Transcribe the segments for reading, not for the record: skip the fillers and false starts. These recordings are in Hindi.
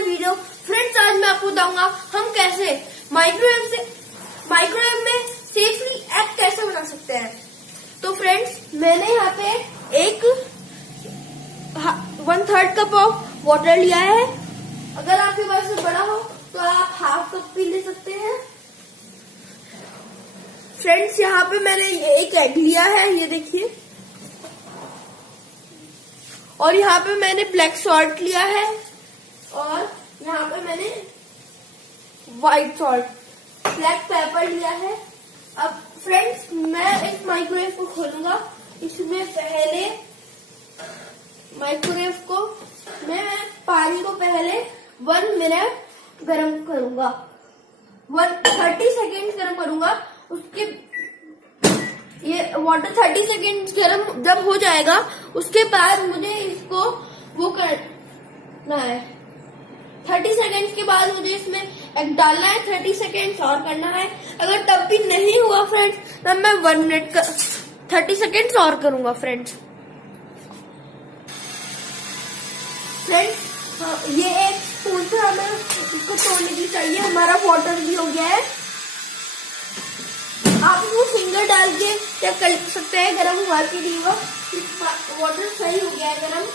My video. फ्रेंड्स, आज मैं आपको बताऊंगा हम कैसे माइक्रोवेव में सेफली एग कैसे बना सकते हैं। तो फ्रेंड्स, मैंने यहाँ पे एक 1/3 कप ऑफ वाटर लिया है। अगर आपके पास से बड़ा हो तो आप हाफ कप भी ले सकते हैं। फ्रेंड्स, यहाँ पे मैंने एक एग लिया है, ये देखिए। और यहाँ पे मैंने ब्लैक सॉल्ट लिया है और यहाँ पे मैंने व्हाइट सॉल्ट, ब्लैक पेपर लिया है। अब फ्रेंड्स, मैं इस माइक्रोवेव को खोलूंगा। इसमें पहले माइक्रोवेव को मैं पानी को पहले 1 मिनट गर्म करूंगा, 30 सेकेंड गर्म करूंगा। उसके ये वाटर 30 सेकेंड गर्म जब हो जाएगा, उसके बाद मुझे इसको वो करना है। 30 सेकेंड के बाद मुझे इसमें एग डालना है, 30 सेकेंड और करना है। अगर तब भी नहीं हुआ फ्रेंड्स, तब मैं 1 मिनट 30 सेकेंड और करूंगा। फ्रेंड्स, ये एक स्पून से हमें इसको तोड़ने की चाहिए। हमारा वाटर भी हो गया है। आप इसको फिंगर डाल के चेक कर सकते हैं गर्म हुआ कि नहीं हुआ। वाटर सही हो गया है गर्म।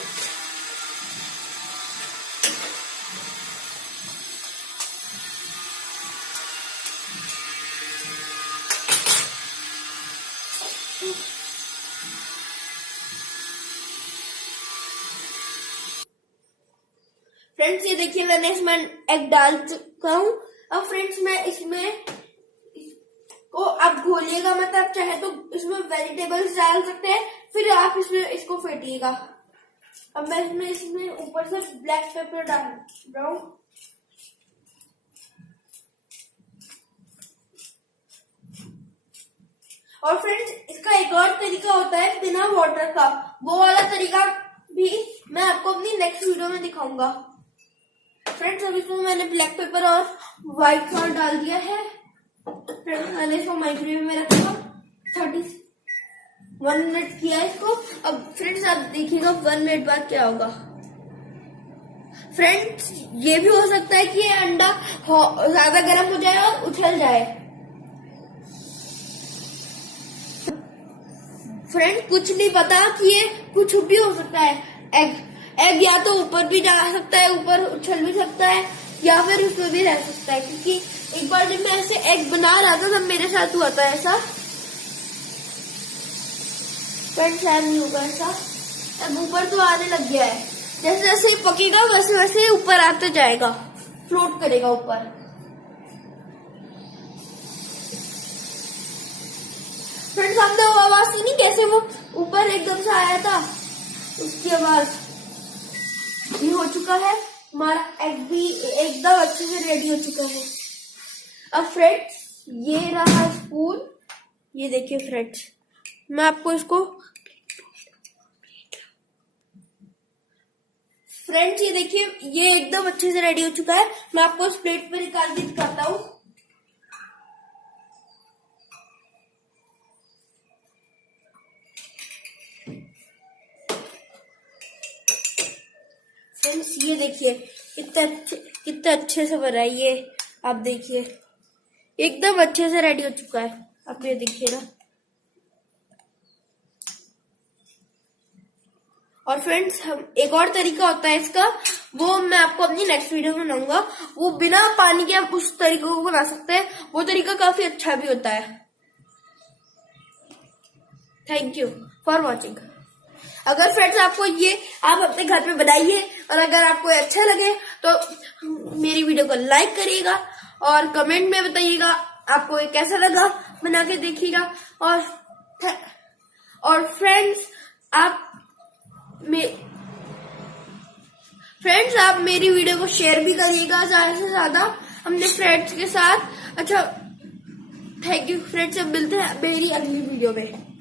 फ्रेंड्स, ये देखिए, मैंने इसमें एग डाल चुका हूँ। अब फ्रेंड्स, मैं इसमें को आप घोलिएगा, मतलब चाहे तो इसमें वेजिटेबल्स डाल सकते हैं, फिर आप इसमें इसको फेंटिएगा। अब मैं इसमें ऊपर से ब्लैक पेपर डाल रहा हूँ। और फ्रेंड्स, इसका एक और तरीका होता है बिना वाटर का। वो वाला तरीका भी मैं आपको अपनी नेक्स्ट वीडियो में दिखाऊंगा। फ्रेंड्स, अब इसमें मैंने ब्लैक पेपर और व्हाइट सॉल्ट डाल दिया है। फ्रेंड्स, मैंने इसको माइक्रोवेव में रखा, 1 मिनट किया इसको। अब फ्रेंड्स, आप देखिएगा 1 मिनट बाद क्या होगा। फ्रेंड्स, ये भी हो सकता है कि ये अंडा ज्यादा गर्म हो जाए और उछल जाए। फ्रेंड्स, कुछ नहीं पता कि ये कुछ भी हो सकता है। एग या तो ऊपर भी जा सकता है, ऊपर उछल भी सकता है, या फिर उसमें भी रह सकता है। क्योंकि एक बार जब मैं ऐसे एग बना रहा था तब मेरे साथ हुआ था ऐसा। फ्रेंड्स, नहीं होगा ऐसा। अब ऊपर तो आने लग गया है। जैसे जैसे ही पकेगा वैसे वैसे ऊपर आते जाएगा, फ्लोट करेगा ऊपर। फ्रेंड्स, आपने वो आवाज सुनी कैसे वो ऊपर एकदम से आया था, उसकी आवाज। ये हो चुका है, हमारा एग भी एकदम अच्छे से रेडी हो चुका है। अब फ्रेंड्स, ये रहा स्पून। ये देखिए फ्रेंड्स, मैं आपको इसको फ्रेंड्स, ये देखिए, ये एकदम अच्छे से रेडी हो चुका है। मैं आपको इस प्लेट पे निकाल के दिखाता हूँ। फ्रेंड्स, ये देखिए कितने अच्छे से बना है ये। आप देखिए, एकदम अच्छे से रेडी हो चुका है। आप ये देखिए ना। और फ्रेंड्स, हम एक और तरीका होता है इसका, वो मैं आपको अपनी नेक्स्ट वीडियो में बनाऊंगा। वो बिना पानी के आप उस तरीके को बना सकते हैं। वो तरीका काफी अच्छा भी होता है। Thank you for watching. अगर फ्रेंड्स आपको ये आप अपने घर पे बनाइए, और अगर आपको अच्छा लगे तो मेरी वीडियो को लाइक करिएगा और कमेंट में बताइएगा आपको ये कैसा लगा, बना के देखिएगा। और फ्रेंड्स, आप मेरी वीडियो को शेयर भी करिएगा ज्यादा से ज्यादा अपने फ्रेंड्स के साथ। अच्छा, थैंक यू फ्रेंड्स। अब मिलते हैं मेरी अगली वीडियो में।